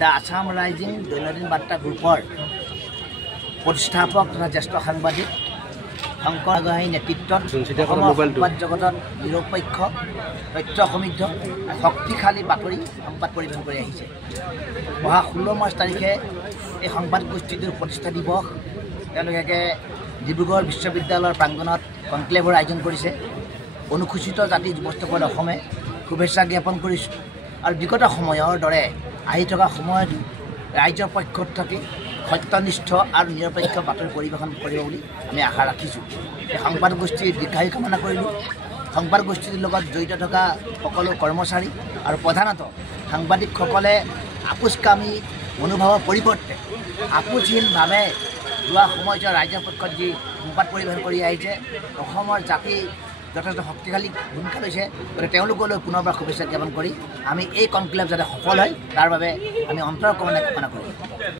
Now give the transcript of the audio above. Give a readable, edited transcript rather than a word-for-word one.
The Assam rising দৈনন্দিন বাৰ্তা গ্ৰুপৰ প্ৰতিষ্ঠাপক তথা জ্যেষ্ঠ সাংবাদিক শংকৰ আগহাঁৰীৰ নেতৃত্বত সংবাদ জগতত নিৰপেক্ষ তথ্য সমৃদ্ধ শক্তিশালী বাতৰি সংবাদ পৰিৱেশন কৰি আহিছে। অহা 16 মাৰ্চ তাৰিখে এই সংবাদ গোষ্ঠীটোৰ প্ৰতিষ্ঠা দিৱস তেওঁলোকে ডিব্ৰুগড় বিশ্ববিদ্যালয়ৰ প্ৰাংগণত কনক্লেভৰ আয়োজন কৰিছে। অনুসূচিত জাতি যুৱসকল অসমে শুভেচ্ছা জ্ঞাপন কৰিছোঁ আৰু বিগত সময়ৰ দৰে আহি থকা সময়ত ৰাইজৰ পক্ষত থাকি সত্যনিষ্ঠ আৰু নিৰপেক্ষ বাতৰি পৰিৱেশন কৰিব বুলি আমি আশা ৰাখিছোঁ। এই সংবাদ গোষ্ঠীৰ দীৰ্ঘায়ু কামনা কৰিলোঁ। সংবাদ গোষ্ঠীৰ লগত জড়িত থকা সকলো কৰ্মচাৰী আৰু প্ৰধানতঃ সাংবাদিকসকলে আপোচকামী মনোভাৱৰ পৰিৱৰ্তে আপোচহীনভাৱে যোৱা সময়ত ৰাইজৰ পক্ষত যি সংবাদ পৰিৱেশন কৰি আহিছে, অসমৰ জাতি যথেষ্ট শক্তিশালী ভূমিকা লৈছে। গতিকে তেওঁলোকলৈ পুনৰবাৰ শুভেচ্ছা জ্ঞাপন কৰি আমি এই কনক্লেভ যাতে সফল হয় তাৰ বাবে আমি অন্তৰৰ কামনা কৰোঁ।